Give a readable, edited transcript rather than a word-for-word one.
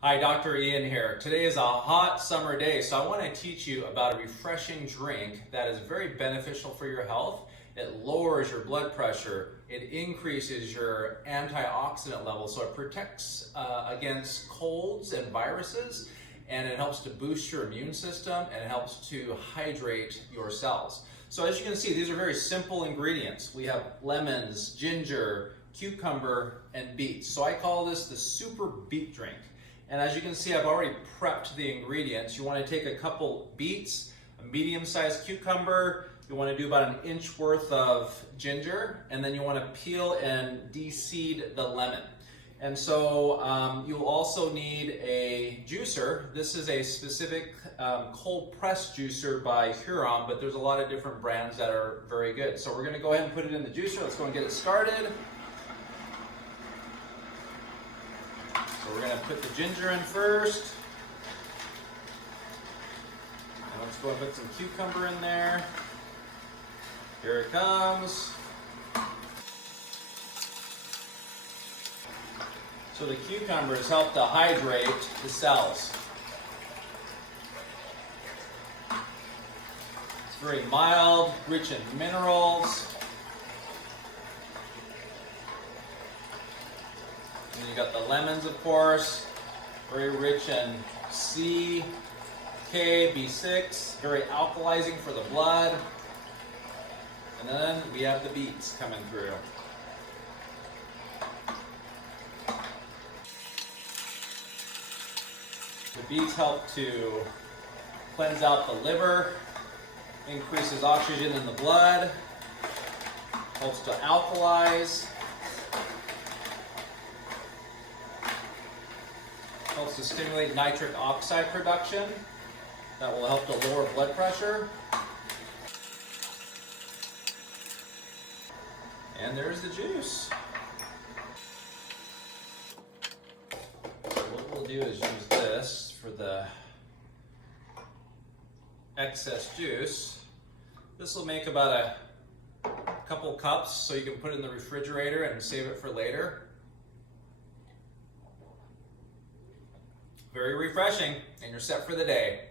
Hi, Dr. Ian here. Today is a hot summer day, so I want to teach you about a refreshing drink that is very beneficial for your health. It lowers your blood pressure, it increases your antioxidant levels, so it protects against colds and viruses, and it helps to boost your immune system, and it helps to hydrate your cells. So as you can see, these are very simple ingredients. We have lemons, ginger, cucumber, and beets. So I call this the super beet drink. And as you can see, I've already prepped the ingredients. You want to take a couple beets, a medium-sized cucumber, you want to do about an inch worth of ginger, and then you want to peel and de-seed the lemon. And so you'll also need a juicer. This is a specific cold press juicer by Huron, but there's a lot of different brands that are very good. So we're going to go ahead and put it in the juicer. Let's go and get it started. So we're going to put the ginger in first. And let's go and put some cucumber in there. Here it comes. So the cucumbers help to hydrate the cells. It's very mild, rich in minerals. And you got the lemons, of course, very rich in C, K, B6, very alkalizing for the blood. And then we have the beets coming through. The beets help to cleanse out the liver, increases oxygen in the blood, helps to alkalize, helps to stimulate nitric oxide production. That will help to lower blood pressure. And there's the juice. So what we'll do is use this for the excess juice. This will make about a couple cups, so you can put it in the refrigerator and save it for later. Very refreshing, and you're set for the day.